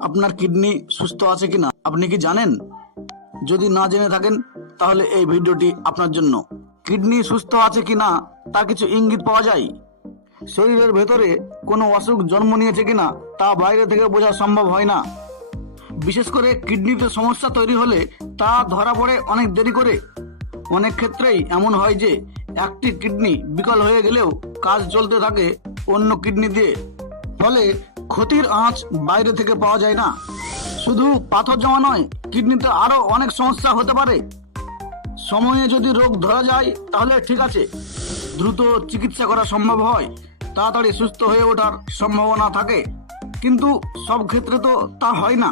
আপনার কিডনি সুস্থ আছে কিনা আপনি কি জানেন? যদি না জেনে থাকেন তাহলে এই ভিডিওটি আপনার জন্য। কিডনি সুস্থ আছে কিনা তার কিছু ইঙ্গিত পাওয়া যায়। শরীরের ভেতরে কোনো অসুখ জন্ম নিয়েছে কিনা তা বাইরে থেকে বোঝা সম্ভব হয় না। বিশেষ করে কিডনিতে সমস্যা তৈরি হলে তা ধরা পড়ে অনেক দেরি করে। অনেক ক্ষেত্রেই এমন হয় যে একটি কিডনি বিকল হয়ে গেলেও কাজ চলতে থাকে অন্য কিডনি দিয়ে। ফলে ক্ষতির আঁচ বাইরে থেকে পাওয়া যায় না। শুধু পাথর জমা নয়, কিডনিতে আরো অনেক সমস্যা হতে পারে। সময়ে যদি রোগ ধরা যায় তাহলে ঠিক আছে, দ্রুত চিকিৎসা করা সম্ভব হয়, তাড়াতাড়ি সুস্থ হয়ে ওঠার সম্ভাবনা থাকে। কিন্তু সব ক্ষেত্রে তো তা হয় না।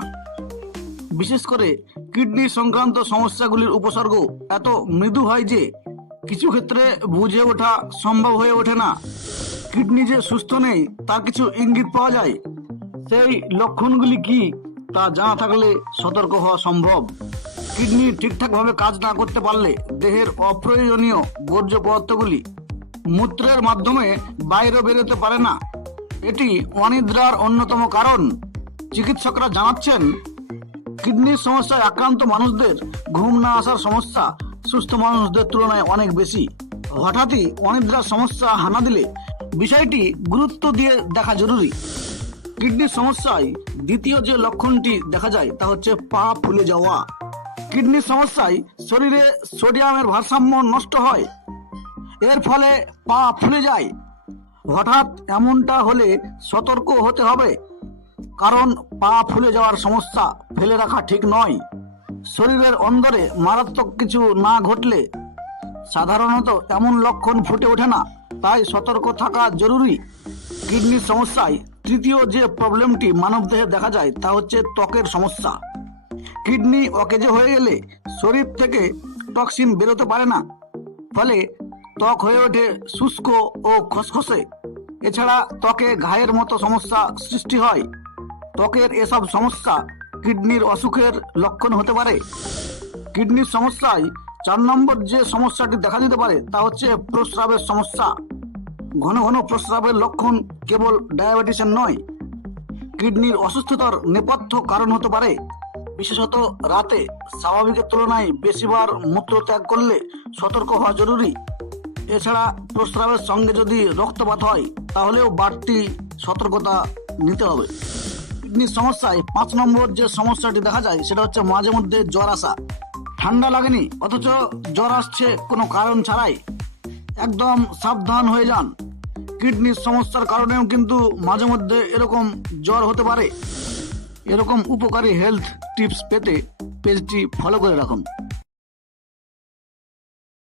বিশেষ করে কিডনি সংক্রান্ত সমস্যাগুলির উপসর্গ এত মৃদু হয় যে কিছু ক্ষেত্রে বুঝে ওঠা সম্ভব হয়ে ওঠে না। কিডনি যে সুস্থ নেই তার কিছু ইঙ্গিত পাওয়া যায়। সেই লক্ষণগুলি কি তা জানা থাকলে সতর্ক হওয়া সম্ভব। কিডনি ঠিকঠাকভাবে কাজ না করতে পারলে দেহের অপ্রয়োজনীয় বর্জ্য পদার্থগুলি মূত্রের মাধ্যমে বাইরে বেরোতে পারে না। এটি অনিদ্রার অন্যতম কারণ। চিকিৎসকরা জানাচ্ছেন, কিডনির সমস্যায় আক্রান্ত মানুষদের ঘুম না আসার সমস্যা সুস্থ মানুষদের তুলনায় অনেক বেশি। হঠাৎই অনিদ্রার সমস্যা হানা দিলে বিষয়টি গুরুত্ব দিয়ে দেখা জরুরি। কিডনির সমস্যায় দ্বিতীয় যে লক্ষণটি দেখা যায় তা হচ্ছে পা ফুলে যাওয়া। কিডনির সমস্যায় শরীরে সোডিয়ামের ভারসাম্য নষ্ট হয়, এর ফলে পা ফুলে যায়। হঠাৎ এমনটা হলে সতর্ক হতে হবে, কারণ পা ফুলে যাওয়ার সমস্যা ফেলে রাখা ঠিক নয়। শরীরের অন্দরে মারাত্মক কিছু না ঘটলে সাধারণত এমন লক্ষণ ফুটে ওঠে না, তাই সতর্ক থাকা জরুরি। কিডনির সমস্যায় তৃতীয় যে প্রবলেমটি মানবদেহে দেখা যায় তা হচ্ছে ত্বকের সমস্যা। কিডনি অকেজো হয়ে গেলে শরীর থেকে টক্সিন বেরোতে পারে না, ফলে ত্বক হয়ে ওঠে শুষ্ক ও খসখসে। এছাড়া ত্বকে ঘায়ের মতো সমস্যা সৃষ্টি হয়। ত্বকের এসব সমস্যা কিডনির অসুখের লক্ষণ হতে পারে। কিডনির সমস্যায় 4 নম্বর যে সমস্যাটি দেখা দিতে পারে তা হচ্ছে প্রস্রাবের সমস্যা। ঘন ঘন প্রস্রাবের লক্ষণ কেবল ডায়াবেটিসের নয়, কিডনির অসুস্থতার নেপথ্য কারণ হতে পারে। বিশেষত রাতে স্বাভাবিকের তুলনায় বেশিবার মূত্র ত্যাগ করলে সতর্ক হওয়া জরুরি। এছাড়া প্রস্রাবের সঙ্গে যদি রক্তপাত হয় তাহলেও বাড়তি সতর্কতা নিতে হবে। কিডনির সমস্যায় 5 নম্বর যে সমস্যাটি দেখা যায় সেটা হচ্ছে মাঝে মধ্যে জ্বর আসা। ঠান্ডা লাগেনি অথচ জ্বর আসছে কোনো কারণ ছাড়াই, একদম সাবধান হয়ে যান। কিডনির সমস্যার কারণেও কিন্তু মাঝে মধ্যে এরকম জ্বর হতে পারে। এরকম উপকারী হেলথ টিপস পেতে পেজটি ফলো করে রাখুন।